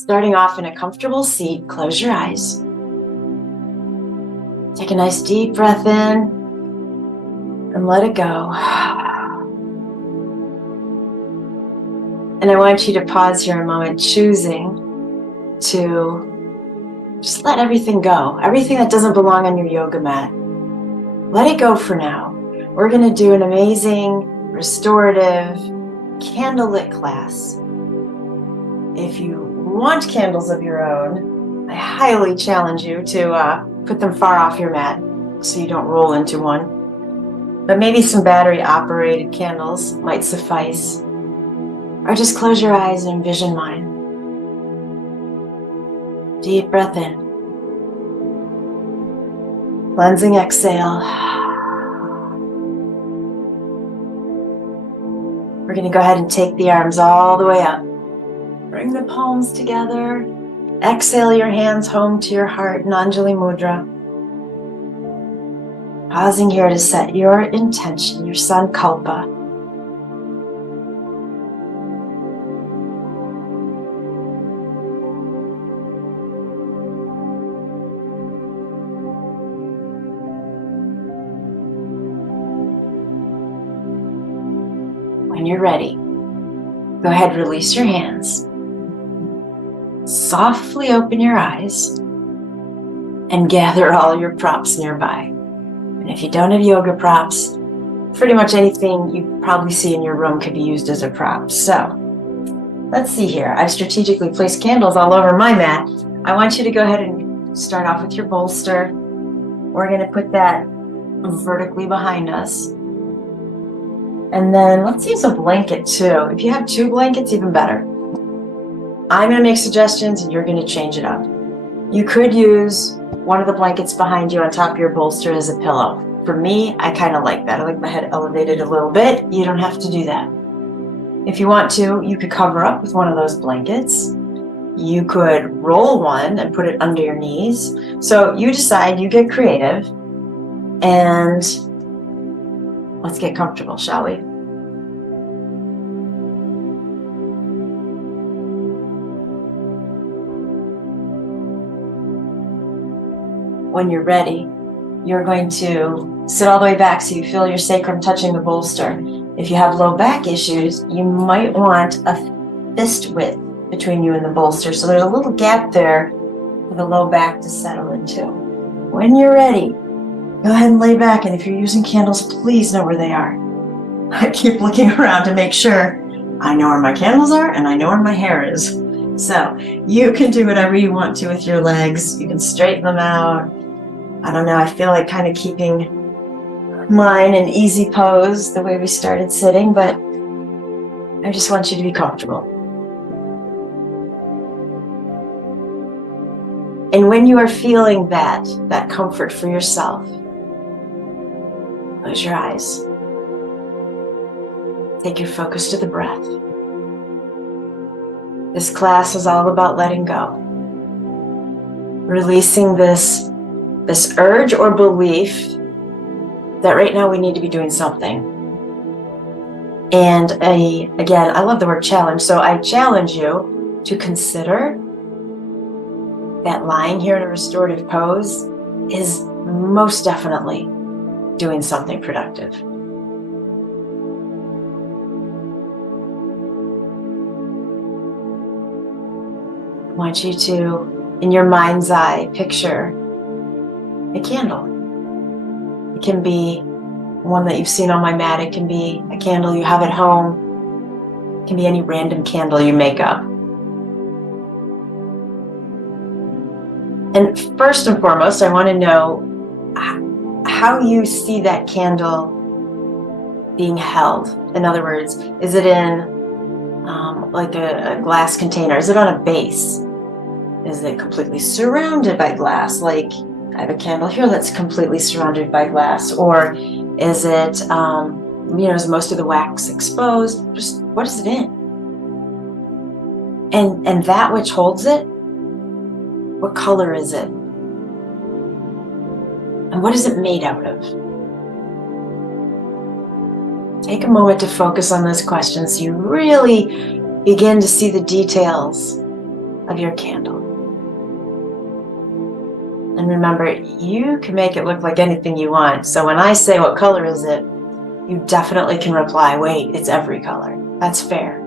Starting off in a comfortable seat, close your eyes. Take a nice deep breath in and let it go. And I want you to pause here a moment, choosing to just let everything go. Everything that doesn't belong on your yoga mat. Let it go for now. We're going to do an amazing restorative candlelit class. If you want candles of your own, I highly challenge you to put them far off your mat so you don't roll into one. But maybe some battery operated candles might suffice. Or just close your eyes and envision mine. Deep breath in. Cleansing exhale. We're going to go ahead and take the arms all the way up. Bring the palms together. Exhale your hands home to your heart in Anjali Mudra. Pausing here to set your intention, your sankalpa. When you're ready, go ahead, release your hands. Softly open your eyes and gather all your props nearby. And if you don't have yoga props, pretty much anything you probably see in your room could be used as a prop. So let's see here. I've strategically placed candles all over my mat. I want you to go ahead and start off with your bolster. We're going to put that vertically behind us. And then let's use a blanket too. If you have 2 blankets, even better. I'm going to make suggestions and you're going to change it up. You could use one of the blankets behind you on top of your bolster as a pillow. For me, I kind of like that. I like my head elevated a little bit. You don't have to do that. If you want to, you could cover up with one of those blankets. You could roll one and put it under your knees. So you decide, you get creative, and let's get comfortable, shall we? When you're ready, you're going to sit all the way back so you feel your sacrum touching the bolster. If you have low back issues, you might want a fist width between you and the bolster. So there's a little gap there for the low back to settle into. When you're ready, go ahead and lay back. And if you're using candles, please know where they are. I keep looking around to make sure I know where my candles are and I know where my hair is. So you can do whatever you want to with your legs. You can straighten them out. I don't know, I feel like kind of keeping mine in easy pose the way we started sitting, but I just want you to be comfortable. And when you are feeling that comfort for yourself, close your eyes. Take your focus to the breath. This class is all about letting go. Releasing this urge or belief that right now we need to be doing something. And again, I love the word challenge. So I challenge you to consider that lying here in a restorative pose is most definitely doing something productive. I want you to, in your mind's eye, picture a candle. It can be one that you've seen on my mat. It can be a candle you have at home. It can be any random candle you make up. And first and foremost, I want to know how you see that candle being held. In other words, is it in like a glass container? Is it on a base? Is it completely surrounded by glass? Like I have a candle here that's completely surrounded by glass. Or is it, is most of the wax exposed? Just what is it in? And that which holds it, what color is it? And what is it made out of? Take a moment to focus on those questions so you really begin to see the details of your candle. And remember, you can make it look like anything you want. So when I say, what color is it? You definitely can reply, wait, it's every color. That's fair.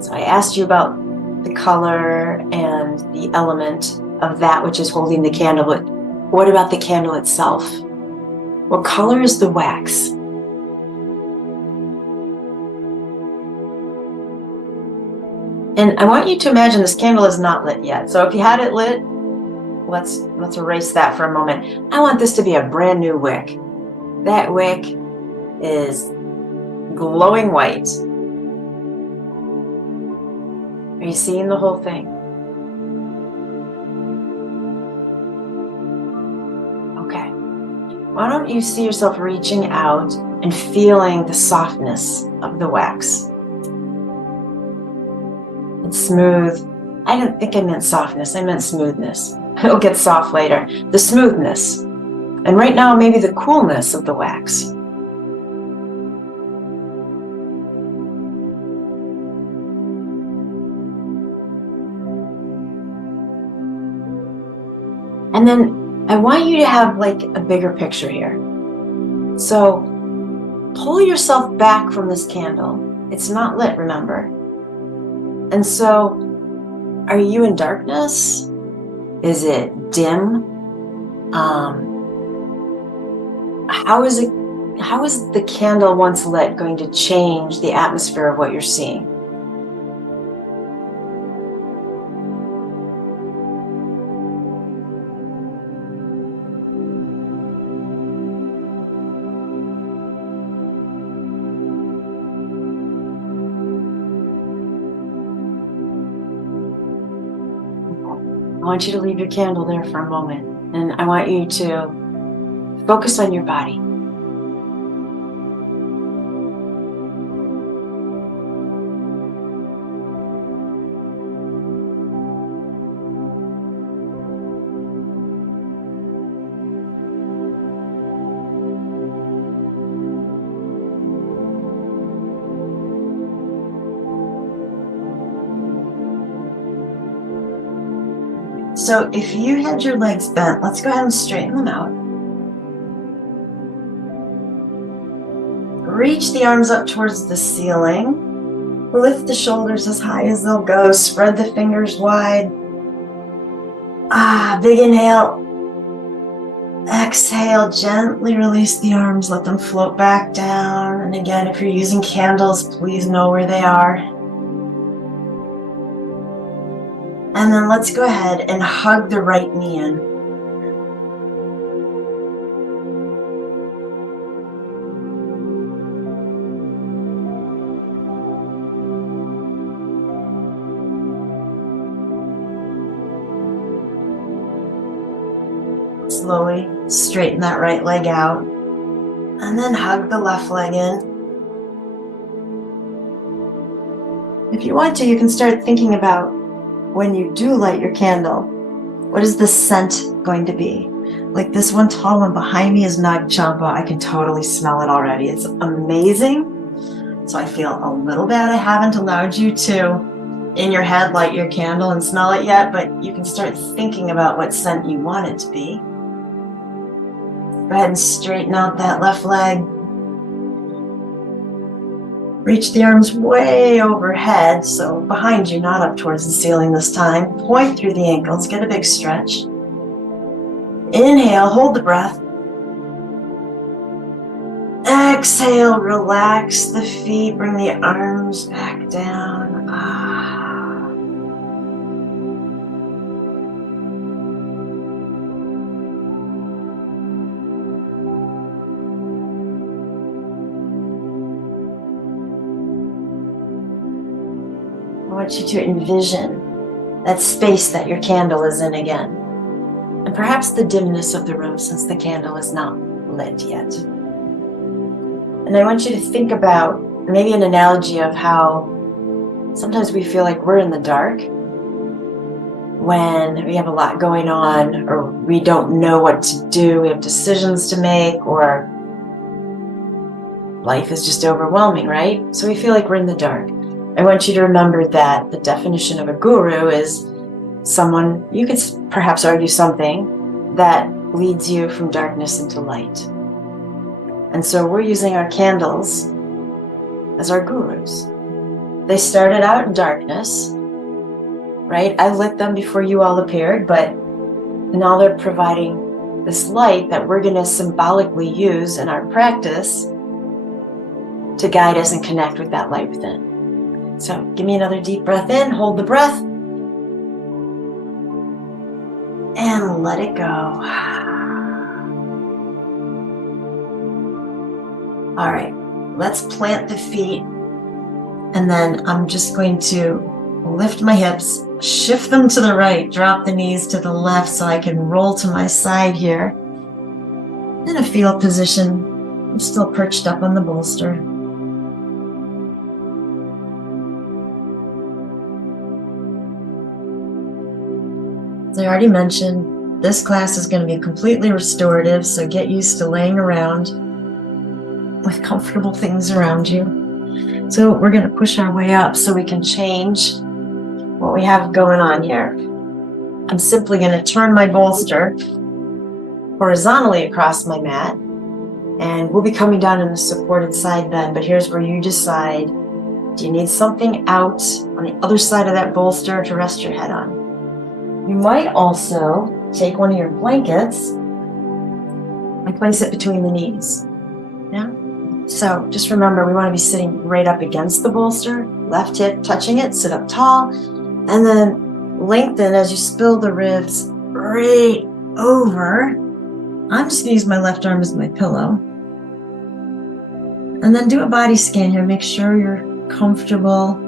So I asked you about the color and the element of that which is holding the candle, but what about the candle itself? What color is the wax? And I want you to imagine this candle is not lit yet. So if you had it lit, let's erase that for a moment. I want this to be a brand new wick. That wick is glowing white. Are you seeing the whole thing? Okay. Why don't you see yourself reaching out and feeling the softness of the wax? It's smooth. I didn't think I meant softness, I meant smoothness. It'll get soft later. The smoothness. And right now, maybe the coolness of the wax. And then I want you to have like a bigger picture here. So pull yourself back from this candle. It's not lit, remember? And so, are you in darkness? Is it dim? How is the candle once lit going to change the atmosphere of what you're seeing? I want you to leave your candle there for a moment, and I want you to focus on your body. So if you had your legs bent, let's go ahead and straighten them out. Reach the arms up towards the ceiling. Lift the shoulders as high as they'll go. Spread the fingers wide. Big inhale. Exhale, gently release the arms. Let them float back down. And again, if you're using candles, please know where they are. And then let's go ahead and hug the right knee in. Slowly straighten that right leg out. And then hug the left leg in. If you want to, you can start thinking about when you do light your candle, what is the scent going to be? Like this one tall one behind me is Nag Champa. I can totally smell it already. It's amazing. So I feel a little bad I haven't allowed you to, in your head, light your candle and smell it yet, but you can start thinking about what scent you want it to be. Go ahead and straighten out that left leg. Reach the arms way overhead, so behind you, not up towards the ceiling this time. Point through the ankles, get a big stretch. Inhale, hold the breath. Exhale, relax the feet, bring the arms back down. I want you to envision that space that your candle is in again. And perhaps the dimness of the room since the candle is not lit yet. And I want you to think about maybe an analogy of how sometimes we feel like we're in the dark. when we have a lot going on, or we don't know what to do, we have decisions to make, or life is just overwhelming, right? So we feel like we're in the dark. I want you to remember that the definition of a guru is someone, you could perhaps argue, something that leads you from darkness into light. And so we're using our candles as our gurus. They started out in darkness, right? I lit them before you all appeared, but now they're providing this light that we're going to symbolically use in our practice to guide us and connect with that light within. So give me another deep breath in, hold the breath, and let it go. All right, let's plant the feet, and then I'm just going to lift my hips, shift them to the right, drop the knees to the left so I can roll to my side here. In a fetal position, I'm still perched up on the bolster. As I already mentioned, this class is going to be completely restorative, so get used to laying around with comfortable things around you. So we're going to push our way up so we can change what we have going on here. I'm simply going to turn my bolster horizontally across my mat, and we'll be coming down in a supported side bend, but here's where you decide, do you need something out on the other side of that bolster to rest your head on? You might also take one of your blankets and place it between the knees. Yeah? So just remember, we want to be sitting right up against the bolster, left hip touching it, sit up tall, and then lengthen as you spill the ribs right over. I'm just going to use my left arm as my pillow. And then do a body scan here. Make sure you're comfortable.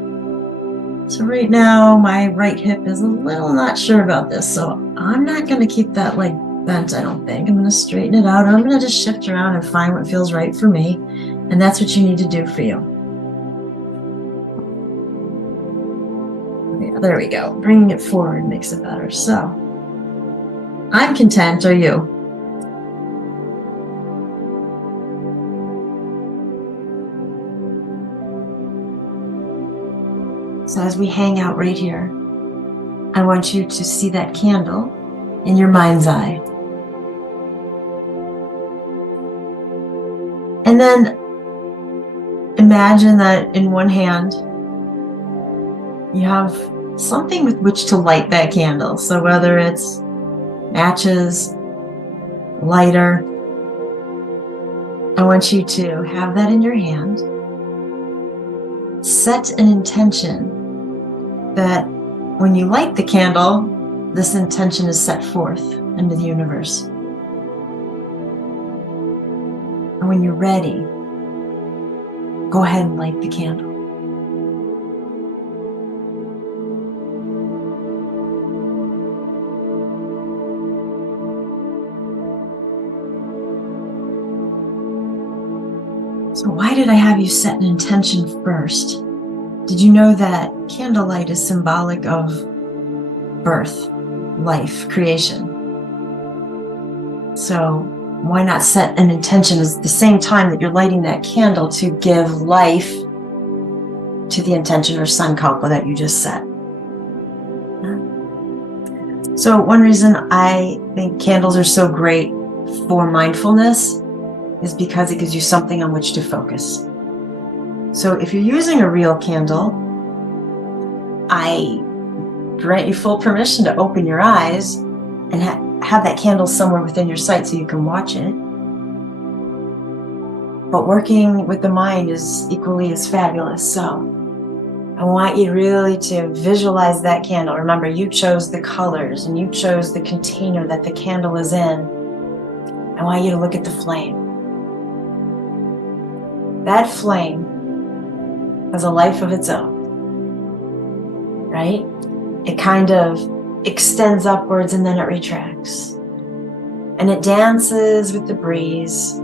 So right now, my right hip is a little not sure about this, so I'm not going to keep that leg bent, I don't think. I'm going to straighten it out, or I'm going to just shift around and find what feels right for me. And that's what you need to do for you. Okay, there we go. Bringing it forward makes it better. So, I'm content, are you? So as we hang out right here, I want you to see that candle in your mind's eye. And then imagine that in one hand, you have something with which to light that candle. So whether it's matches, lighter, I want you to have that in your hand. Set an intention that when you light the candle, this intention is set forth into the universe. And when you're ready, go ahead and light the candle. So why did I have you set an intention first? Did you know that candlelight is symbolic of birth, life, creation? So why not set an intention at the same time that you're lighting that candle to give life to the intention or sankalpa that you just set? So one reason I think candles are so great for mindfulness is because it gives you something on which to focus. So if you're using a real candle, I grant you full permission to open your eyes and have that candle somewhere within your sight so you can watch it. But working with the mind is equally as fabulous. So I want you really to visualize that candle. Remember, you chose the colors and you chose the container that the candle is in. I want you to look at the flame. That flame has a life of its own, right? It kind of extends upwards and then it retracts. And it dances with the breeze.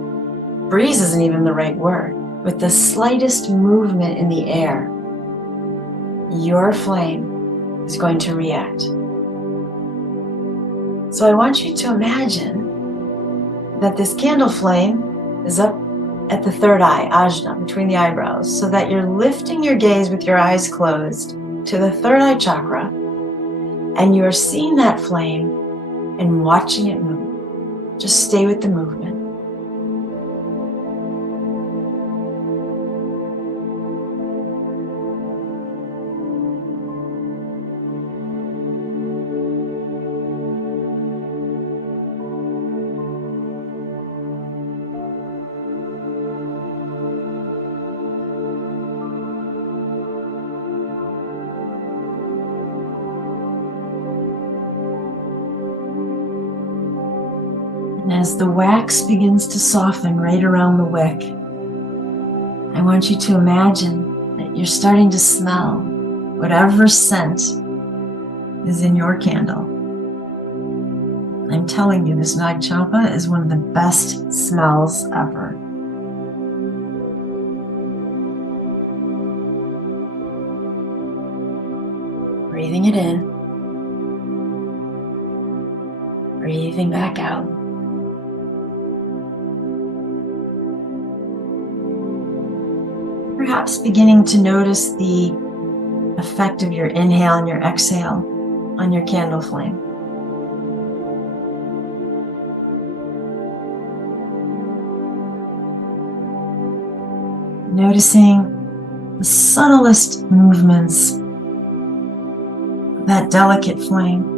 Breeze isn't even the right word. With the slightest movement in the air, your flame is going to react. So I want you to imagine that this candle flame is up at the third eye, ajna, between the eyebrows, so that you're lifting your gaze with your eyes closed to the third eye chakra, and you are seeing that flame and watching it move. Just stay with the movement. And as the wax begins to soften right around the wick, I want you to imagine that you're starting to smell whatever scent is in your candle. I'm telling you, this Nag Champa is one of the best smells ever. Breathing it in, breathing back out. Perhaps beginning to notice the effect of your inhale and your exhale on your candle flame. Noticing the subtlest movements of that delicate flame.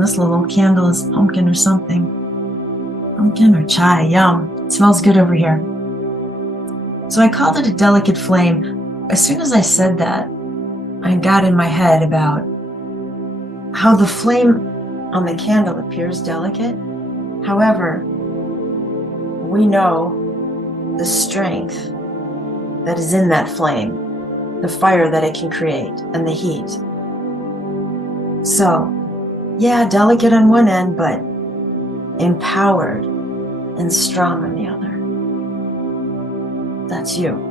This little candle is pumpkin or something. Pumpkin or chai, yum. It smells good over here. So I called it a delicate flame. As soon as I said that, I got in my head about how the flame on the candle appears delicate. However, we know the strength that is in that flame, the fire that it can create, and the heat. So, yeah, delicate on one end, but empowered and strong on the other. That's you.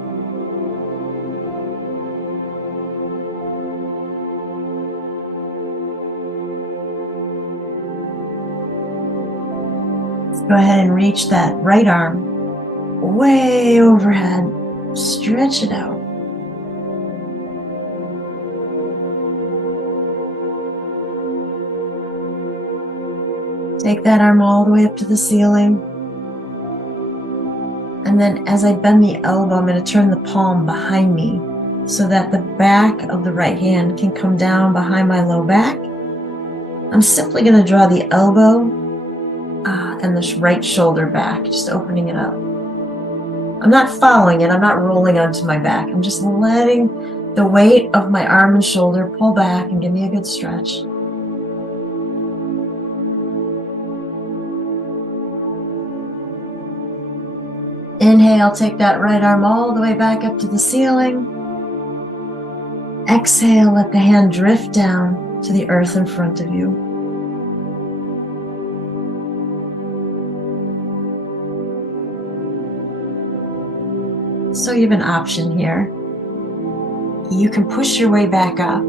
Let's go ahead and reach that right arm way overhead. Stretch it out. Take that arm all the way up to the ceiling. And then as I bend the elbow, I'm going to turn the palm behind me so that the back of the right hand can come down behind my low back. I'm simply going to draw the elbow and the right shoulder back, just opening it up. I'm not following it. I'm not rolling onto my back. I'm just letting the weight of my arm and shoulder pull back and give me a good stretch. Inhale, take that right arm all the way back up to the ceiling. Exhale, let the hand drift down to the earth in front of you. So you have an option here. You can push your way back up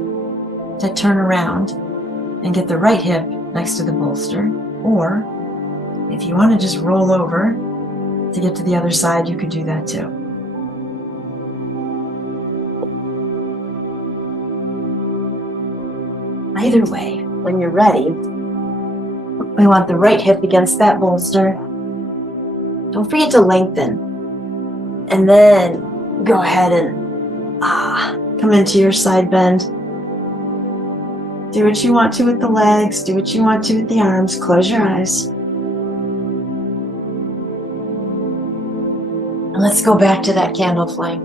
to turn around and get the right hip next to the bolster. Or if you want to just roll over to get to the other side, you could do that too. Either way, when you're ready, we want the right hip against that bolster. Don't forget to lengthen. And then go ahead and come into your side bend. Do what you want to with the legs. Do what you want to with the arms. Close your eyes. And let's go back to that candle flame.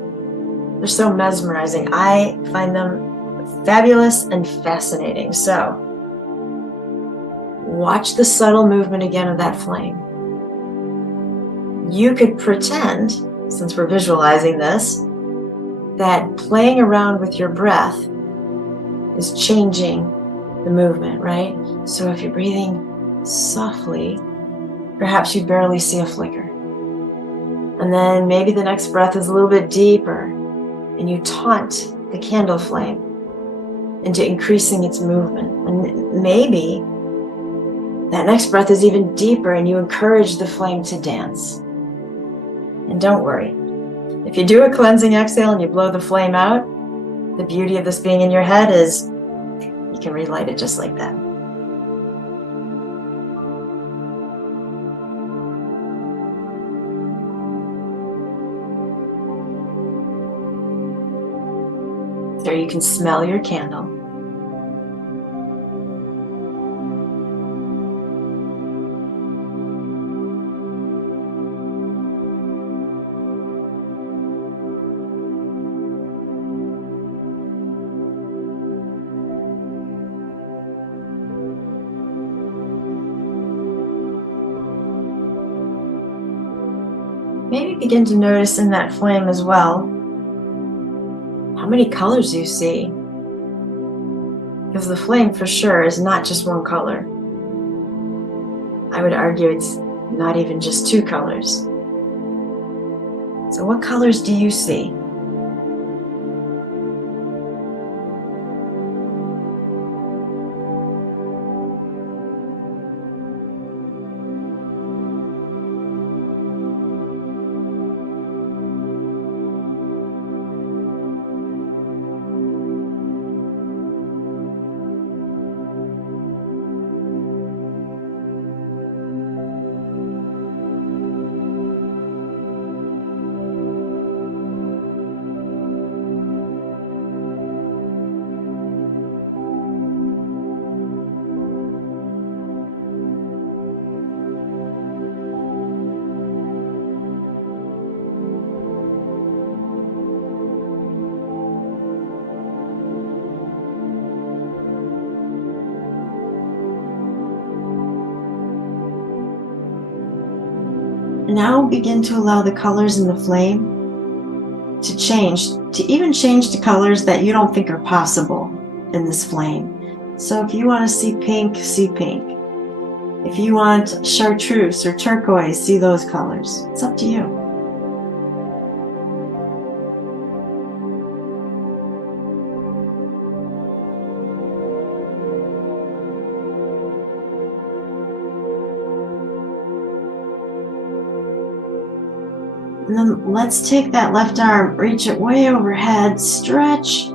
They're so mesmerizing. I find them fabulous and fascinating. So watch the subtle movement again of that flame. You could pretend, since we're visualizing this, that playing around with your breath is changing the movement, right? So if you're breathing softly, perhaps you barely see a flicker. And then maybe the next breath is a little bit deeper, and you taunt the candle flame into increasing its movement. And maybe that next breath is even deeper, and you encourage the flame to dance. And don't worry, if you do a cleansing exhale and you blow the flame out, the beauty of this being in your head is you can relight it just like that. So you can smell your candle. Maybe begin to notice in that flame as well how many colors you see. Because the flame for sure is not just one color. I would argue it's not even just two colors. So what colors do you see? Now begin to allow the colors in the flame to change, to even change to colors that you don't think are possible in this flame. So if you want to see pink, see pink. If you want chartreuse or turquoise, see those colors. It's up to you. And then let's take that left arm, reach it way overhead, stretch.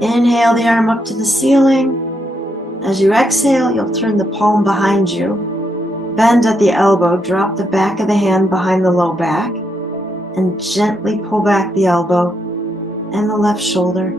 Inhale the arm up to the ceiling. As you exhale, you'll turn the palm behind you. Bend at the elbow, drop the back of the hand behind the low back, and gently pull back the elbow and the left shoulder.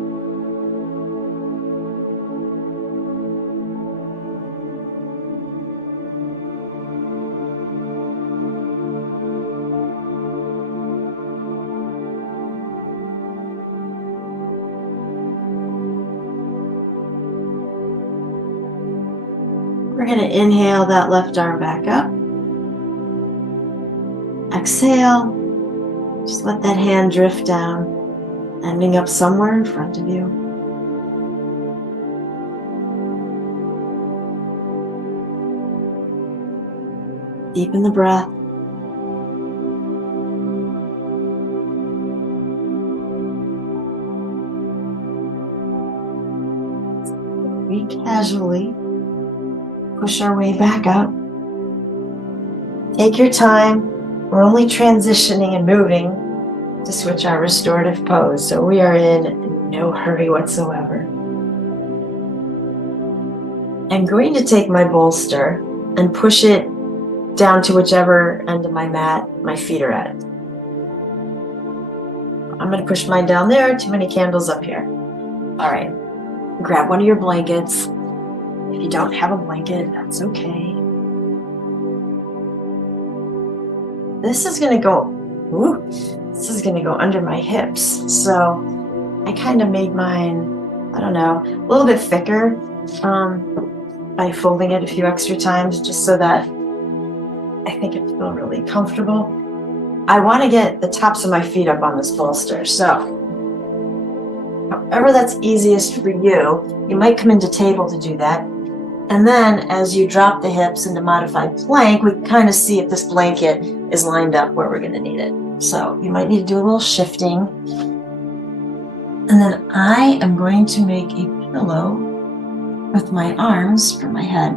We're going to inhale that left arm back up. Exhale. Just let that hand drift down, ending up somewhere in front of you. Deepen the breath. We casually push our way back up. Take your time. We're only transitioning and moving to switch our restorative pose, so we are in no hurry whatsoever. I'm going to take my bolster and push it down to whichever end of my mat my feet are at. I'm going to push mine down there, too many candles up here. All right, grab one of your blankets. If you don't have a blanket, that's okay. This is going to go, this is going to go under my hips. So I kind of made mine, I don't know, a little bit thicker by folding it a few extra times, just so that I think it feels really comfortable. I want to get the tops of my feet up on this bolster. So However that's easiest for you. You might come into table to do that. And then as you drop the hips into modified plank, we kind of see if this blanket is lined up where we're going to need it. So you might need to do a little shifting. And then I am going to make a pillow with my arms for my head.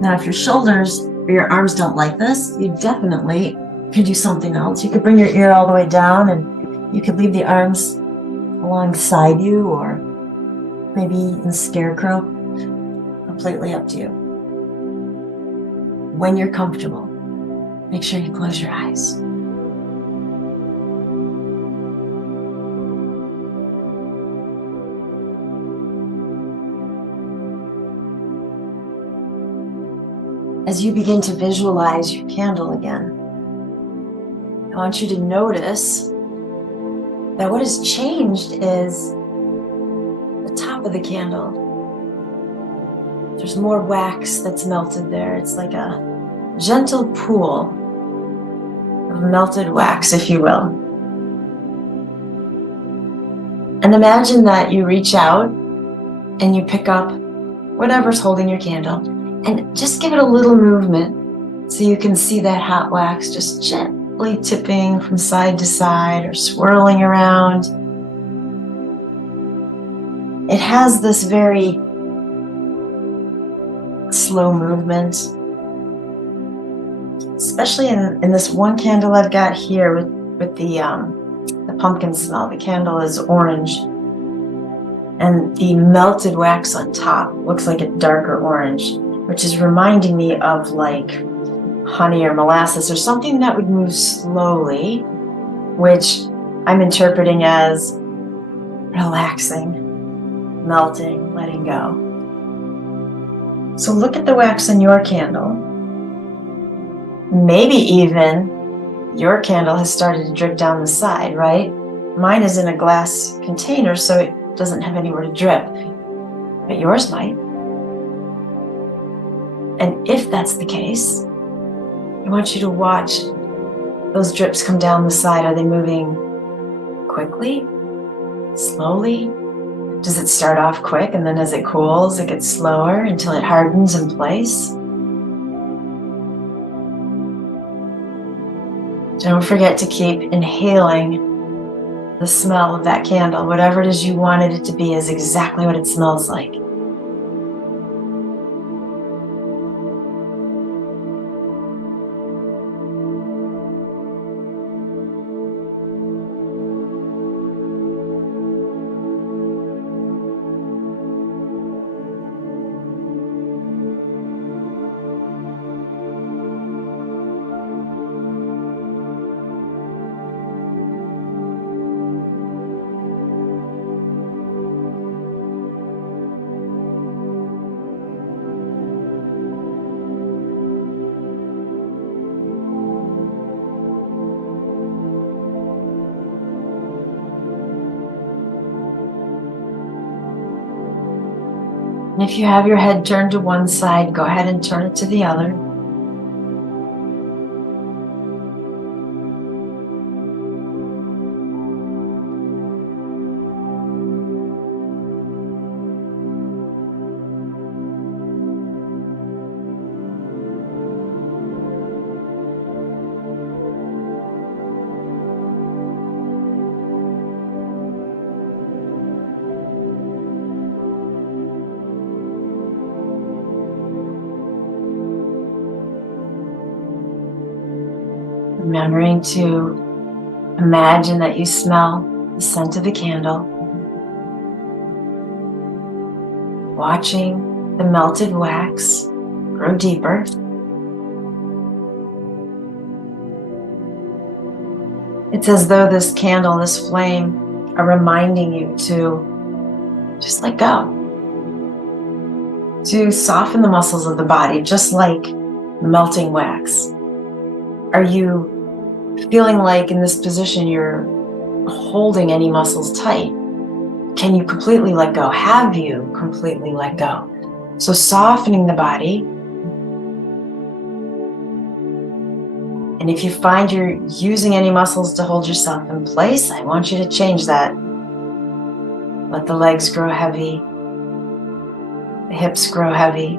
Now, if your shoulders or your arms don't like this, you definitely could do something else. You could bring your ear all the way down and you could leave the arms alongside you, or maybe in scarecrow. Completely up to you. When you're comfortable, make sure you close your eyes. As you begin to visualize your candle again, I want you to notice that what has changed is the top of the candle. There's more wax that's melted there. It's like a gentle pool of melted wax, if you will. And imagine that you reach out and you pick up whatever's holding your candle and just give it a little movement so you can see that hot wax just gently tipping from side to side or swirling around. It has this very slow movement, especially in this one candle I've got here with the pumpkin smell. The candle is orange and the melted wax on top looks like a darker orange, which is reminding me of like honey or molasses or something that would move slowly, which I'm interpreting as relaxing, melting, letting go. So look at the wax in your candle. Maybe even your candle has started to drip down the side, right? Mine is in a glass container, so it doesn't have anywhere to drip, but yours might. And if that's the case, I want you to watch those drips come down the side. Are they moving quickly? Slowly? Does it start off quick and then as it cools, it gets slower until it hardens in place? Don't forget to keep inhaling the smell of that candle. Whatever it is you wanted it to be is exactly what it smells like. And if you have your head turned to one side, go ahead and turn it to the other. Remembering to imagine that you smell the scent of the candle, watching the melted wax grow deeper. It's as though this candle, this flame, are reminding you to just let go, to soften the muscles of the body, just like melting wax. Are you feeling like in this position you're holding any muscles tight? Can you completely let go? Have you completely let go? So softening the body And if you find you're using any muscles to hold yourself in place, I want you to change that. Let the legs grow heavy, the hips grow heavy,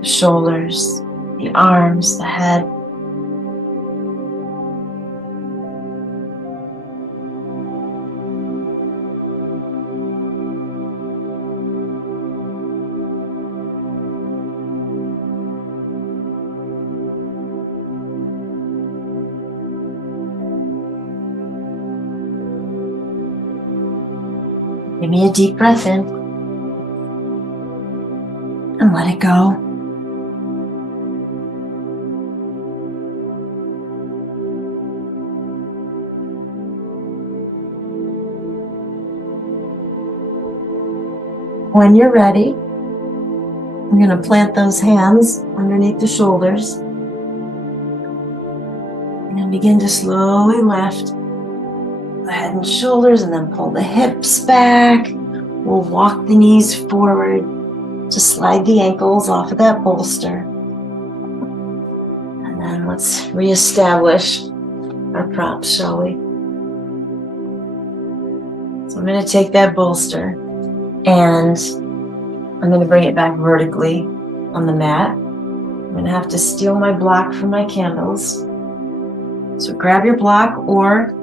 the shoulders, the arms, the head. Give me a deep breath in and let it go. When you're ready, I'm going to plant those hands underneath the shoulders and begin to slowly lift the head and shoulders, and then pull the hips back. We'll walk the knees forward to slide the ankles off of that bolster. And then let's reestablish our props, shall we? So I'm going to take that bolster and I'm going to bring it back vertically on the mat. I'm going to have to steal my block from my candles. So grab your block or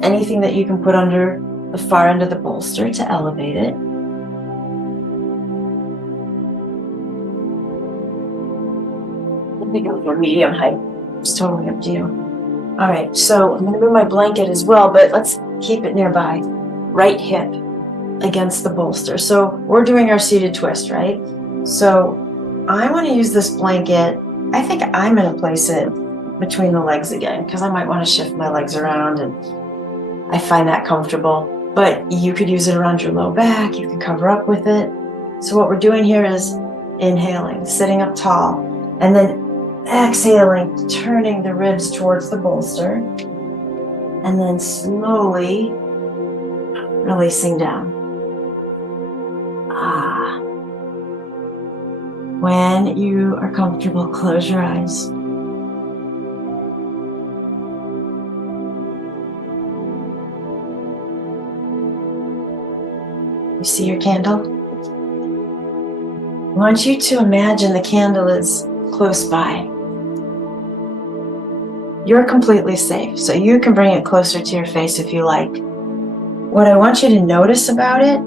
anything that you can put under the far end of the bolster to elevate it. I think go for medium height. It's totally up to you. All right, so I'm going to move my blanket as well, but let's keep it nearby. Right hip against the bolster. So we're doing our seated twist, right? So I want to use this blanket. I think I'm going to place it between the legs again because I might want to shift my legs around, and I find that comfortable. But you could use it around your low back. You can cover up with it. So what we're doing here is inhaling, sitting up tall, and then exhaling, turning the ribs towards the bolster, and then slowly releasing down. When you are comfortable, close your eyes. You see your candle? I want you to imagine the candle is close by. You're completely safe, so you can bring it closer to your face if you like. What I want you to notice about it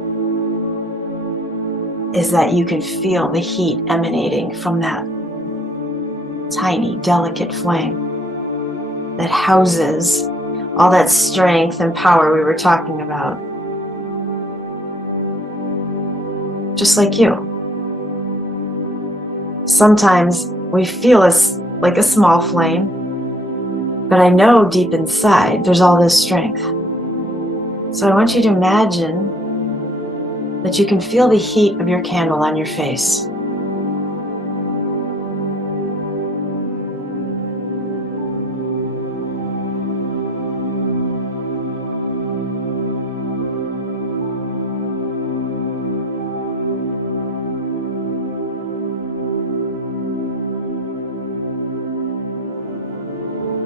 is that you can feel the heat emanating from that tiny, delicate flame that houses all that strength and power we were talking about. Just like you. Sometimes we feel like a small flame, but I know deep inside there's all this strength. So I want you to imagine that you can feel the heat of your candle on your face.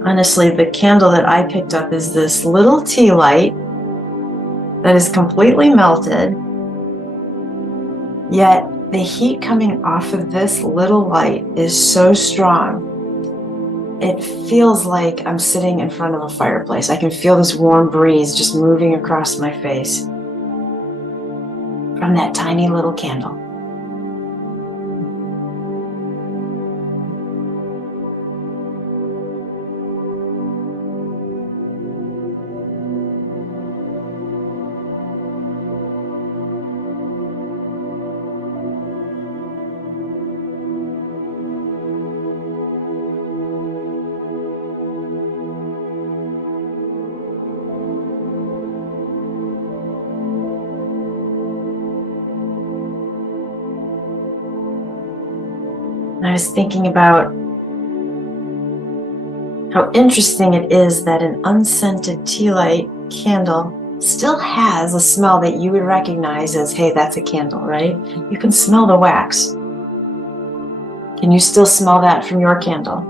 Honestly, the candle that I picked up is this little tea light that is completely melted, yet the heat coming off of this little light is so strong. It feels like I'm sitting in front of a fireplace. I can feel this warm breeze just moving across my face from that tiny little candle. I was thinking about how interesting it is that an unscented tea light candle still has a smell that you would recognize as, hey, that's a candle, right? You can smell the wax. Can you still smell that from your candle?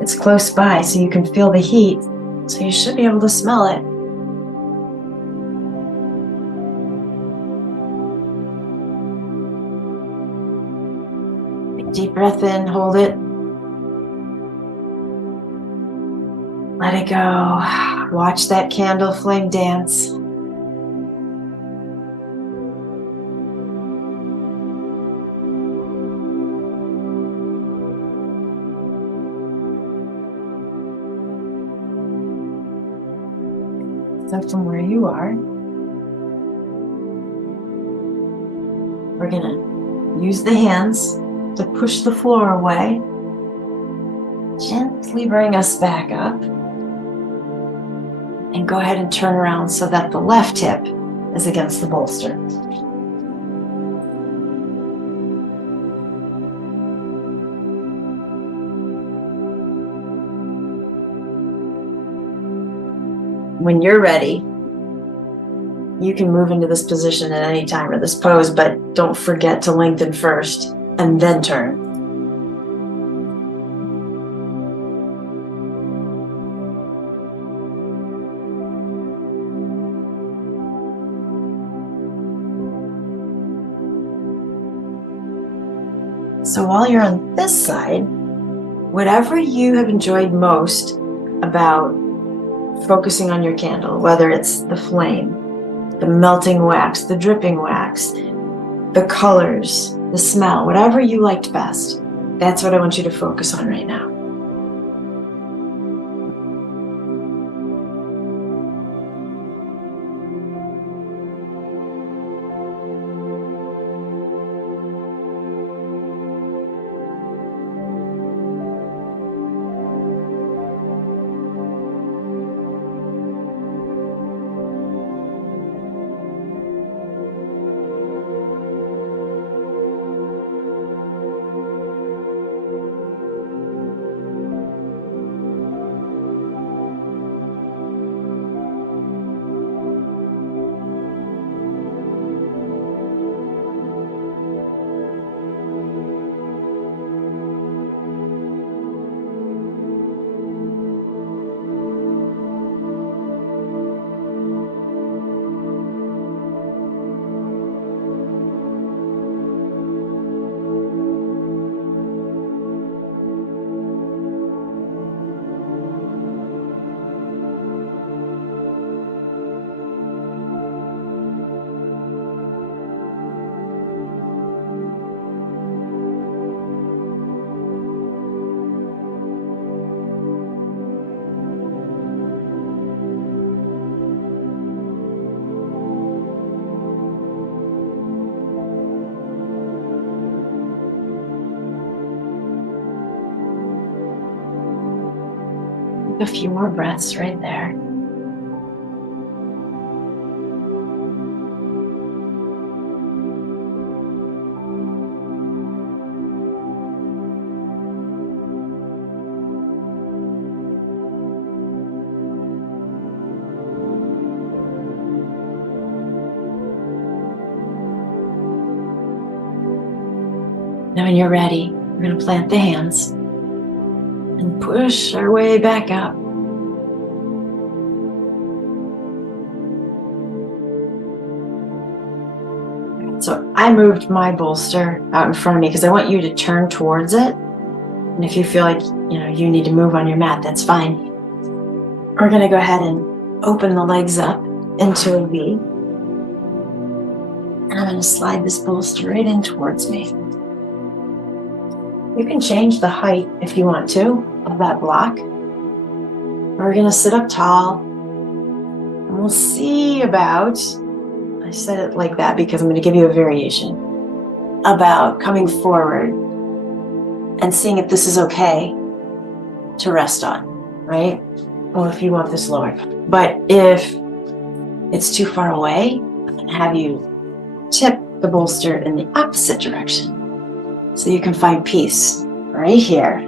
It's close by, so you can feel the heat, so you should be able to smell it. Deep breath in, hold it. Let it go. Watch that candle flame dance. So from where you are, we're gonna use the hands to push the floor away. Gently bring us back up. And go ahead and turn around so that the left hip is against the bolster. When you're ready, you can move into this position at any time or this pose, but don't forget to lengthen first and then turn. So while you're on this side, whatever you have enjoyed most about focusing on your candle, whether it's the flame, the melting wax, the dripping wax, the colors, the smell, whatever you liked best, that's what I want you to focus on right now. A few more breaths right there. Now when you're ready, we're going to plant the hands and push our way back up. So I moved my bolster out in front of me because I want you to turn towards it. And if you feel like, you need to move on your mat, that's fine. We're going to go ahead and open the legs up into a V. And I'm going to slide this bolster right in towards me. You can change the height if you want to of that block. We're going to sit up tall and we'll see about, I said it like that because I'm going to give you a variation, about coming forward and seeing if this is okay to rest on, right? Or if you want this lower. But if it's too far away, I'm going to have you tip the bolster in the opposite direction. So you can find peace right here.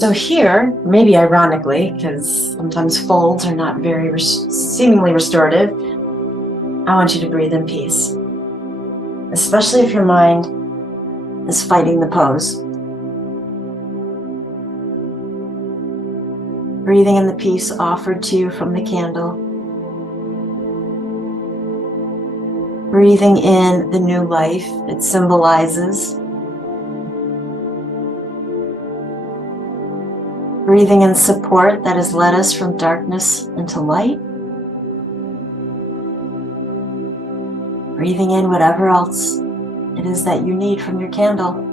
So here, maybe ironically, because sometimes folds are not very seemingly restorative, I want you to breathe in peace, especially if your mind is fighting the pose. Breathing in the peace offered to you from the candle. Breathing in the new life it symbolizes. Breathing in support that has led us from darkness into light. Breathing in whatever else it is that you need from your candle.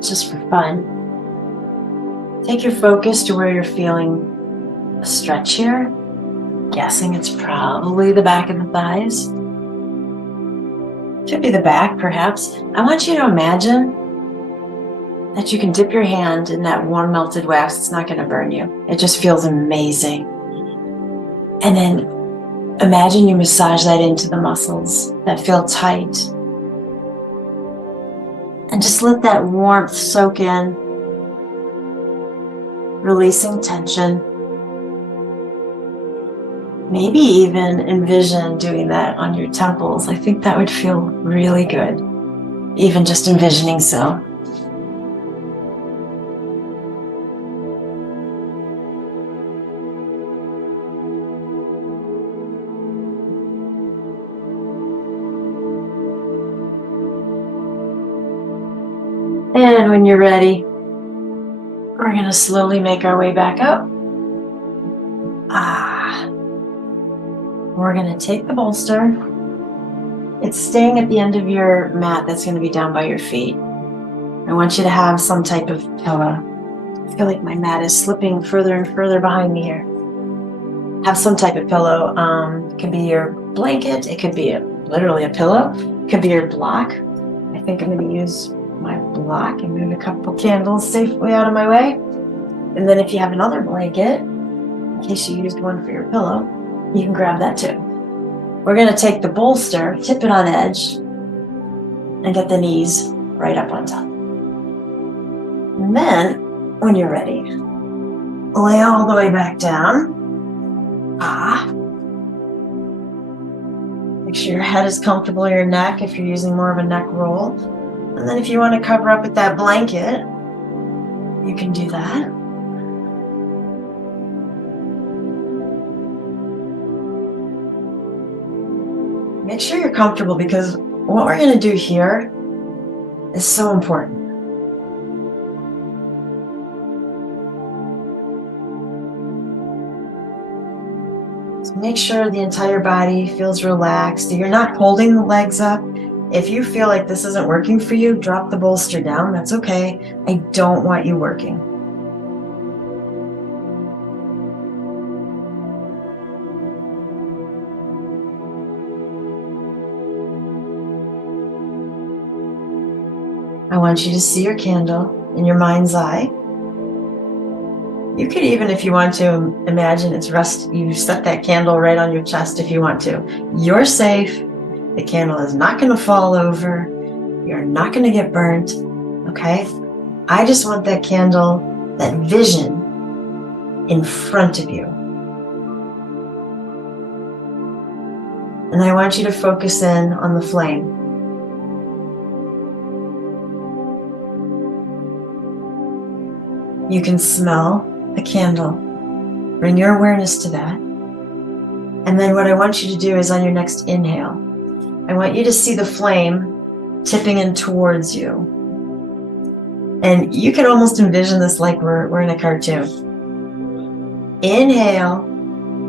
Just for fun, take your focus to where you're feeling a stretch here. I'm guessing it's probably the back of the thighs. Could be the back, perhaps. I want you to imagine that you can dip your hand in that warm melted wax. It's not going to burn you. It just feels amazing. And then imagine you massage that into the muscles that feel tight. And just let that warmth soak in, releasing tension. Maybe even envision doing that on your temples. I think that would feel really good, even just envisioning so. And when you're ready, we're going to slowly make our way back up. We're going to take the bolster. It's staying at the end of your mat that's going to be down by your feet. I want you to have some type of pillow. I feel like my mat is slipping further and further behind me here. Have some type of pillow. It could be your blanket. It could be literally a pillow. It could be your block. I think I'm going to use my block and move a couple candles safely out of my way. And then if you have another blanket, in case you used one for your pillow, you can grab that too. We're going to take the bolster, tip it on edge, and get the knees right up on top. And then, when you're ready, lay all the way back down. Make sure your head is comfortable in your neck if you're using more of a neck roll. And then if you want to cover up with that blanket, you can do that. Make sure you're comfortable because what we're going to do here is so important. So make sure the entire body feels relaxed. You're not holding the legs up. If you feel like this isn't working for you, drop the bolster down. That's okay. I don't want you working. I want you to see your candle in your mind's eye. You could even, if you want to, imagine you set that candle right on your chest if you want to. You're safe. The candle is not going to fall over. You're not going to get burnt. Okay? I just want that candle, that vision in front of you. And I want you to focus in on the flame. You can smell the candle. Bring your awareness to that. And then what I want you to do is on your next inhale, I want you to see the flame tipping in towards you. And you can almost envision this like we're in a cartoon. Inhale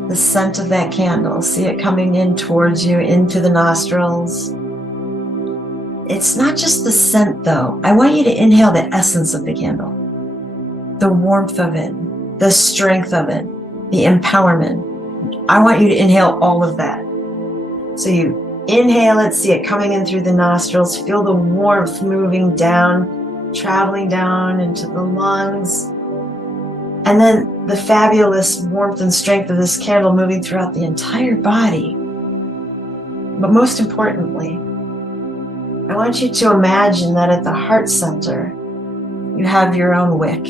the scent of that candle. See it coming in towards you, into the nostrils. It's not just the scent though. I want you to inhale the essence of the candle, the warmth of it, the strength of it, the empowerment. I want you to inhale all of that. So you inhale it, see it coming in through the nostrils, feel the warmth moving down, traveling down into the lungs. And then the fabulous warmth and strength of this candle moving throughout the entire body. But most importantly, I want you to imagine that at the heart center, you have your own wick.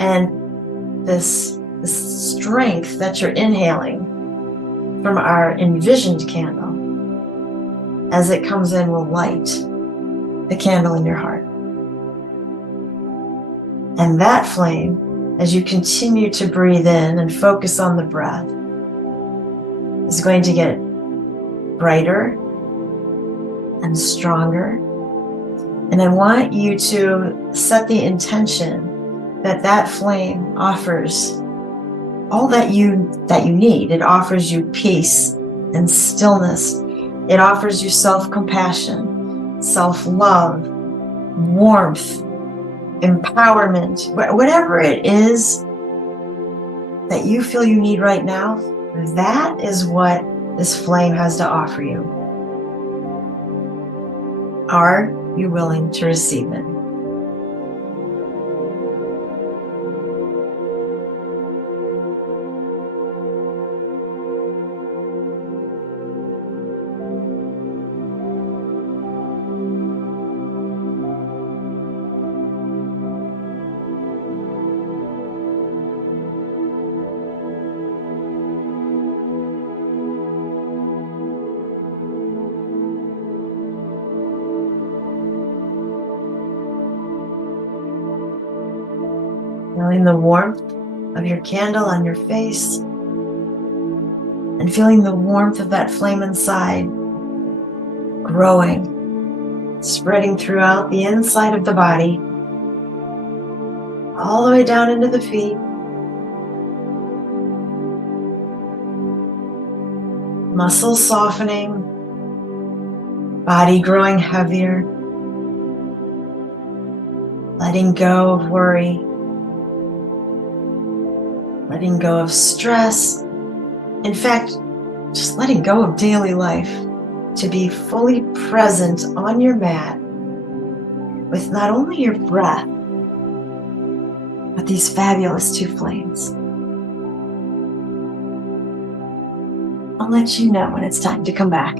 And this strength that you're inhaling from our envisioned candle, as it comes in, will light the candle in your heart. And that flame, as you continue to breathe in and focus on the breath, is going to get brighter and stronger. And I want you to set the intention that that flame offers all that you need. It offers you peace and stillness. It offers you self-compassion, self-love, warmth, empowerment, whatever it is that you feel you need right now. That is what this flame has to offer you. Are you willing to receive it? Feeling the warmth of your candle on your face and feeling the warmth of that flame inside growing, spreading throughout the inside of the body, all the way down into the feet. Muscles softening, body growing heavier, letting go of worry, letting go of stress. In fact, just letting go of daily life to be fully present on your mat with not only your breath, but these fabulous two flames. I'll let you know when it's time to come back.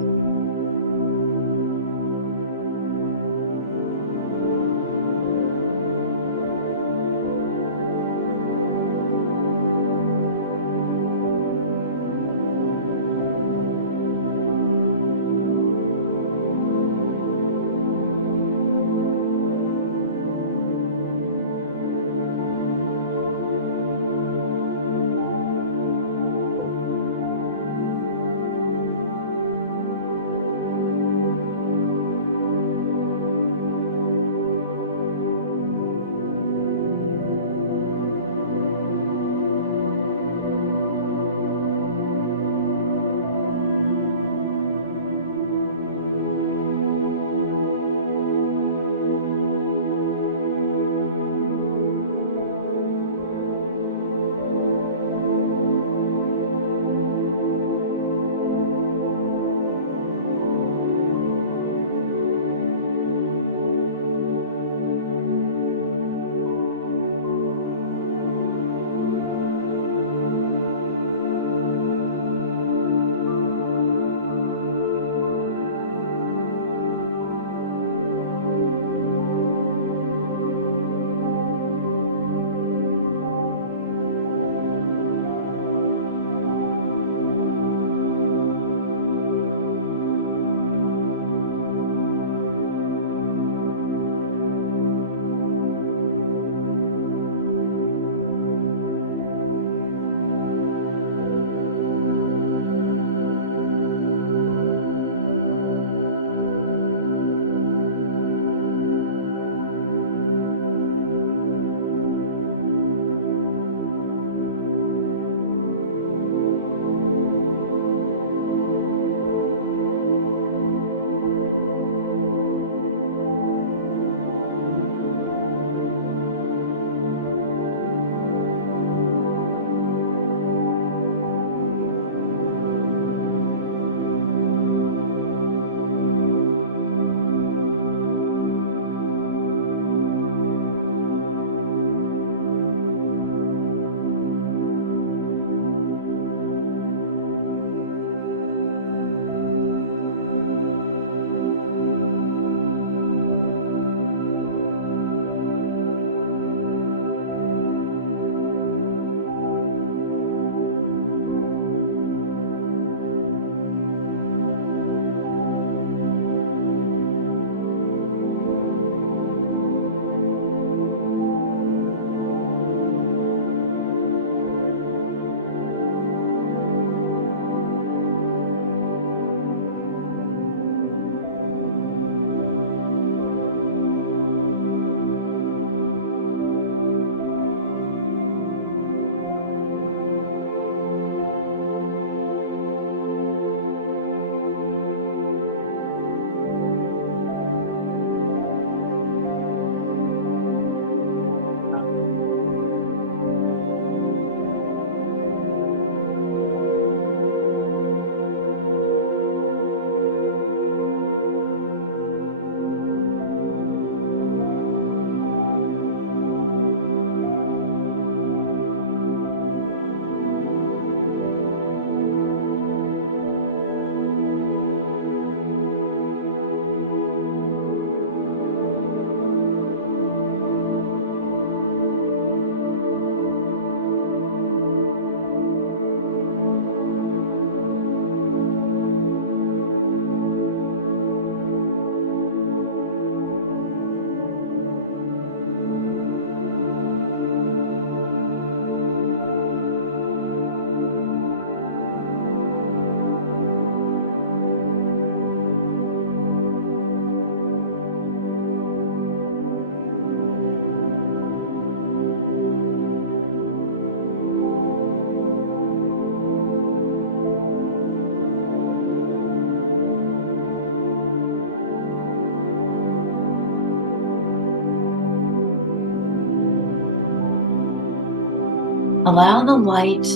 Allow the light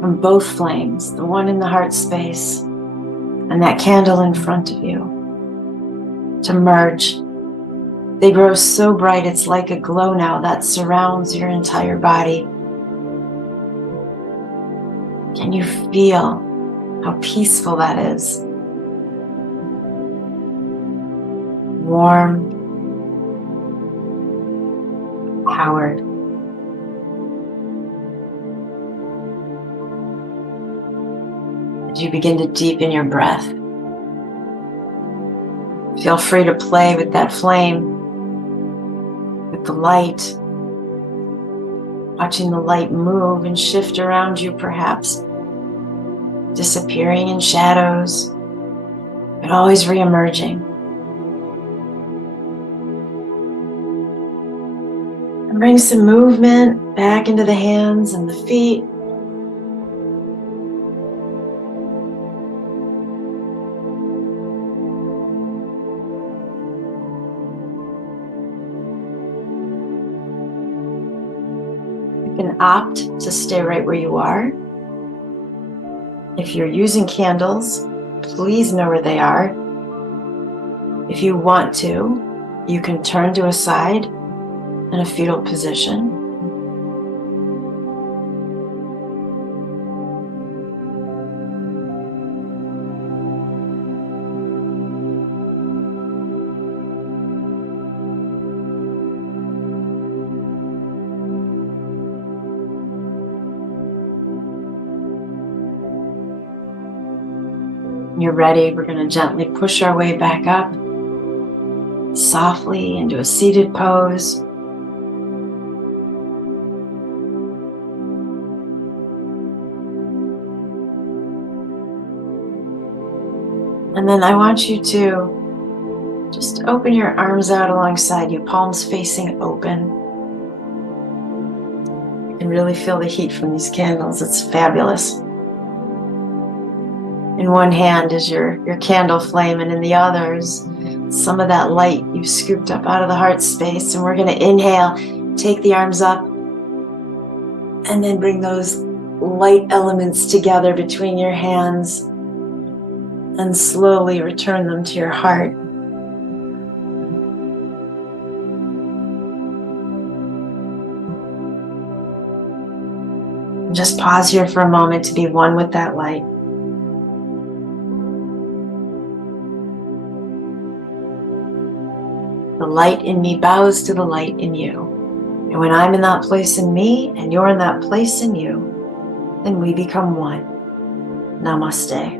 from both flames, the one in the heart space and that candle in front of you, to merge. They grow so bright it's like a glow now that surrounds your entire body. Can you feel how peaceful that is? Warm, powered. As you begin to deepen your breath, feel free to play with that flame, with the light, watching the light move and shift around you, perhaps disappearing in shadows, but always re-emerging. And bring some movement back into the hands and the feet. You can opt to stay right where you are. If you're using candles, please know where they are. If you want to, you can turn to a side in a fetal position. When you're ready, we're going to gently push our way back up, softly into a seated pose. And then I want you to just open your arms out alongside you, palms facing open. You can really feel the heat from these candles. It's fabulous. In one hand is your candle flame, and in the other is some of that light you've scooped up out of the heart space. And we're going to inhale, take the arms up, and then bring those light elements together between your hands and slowly return them to your heart. Just pause here for a moment to be one with that light. The light in me bows to the light in you. And when I'm in that place in me and you're in that place in you, then we become one. Namaste.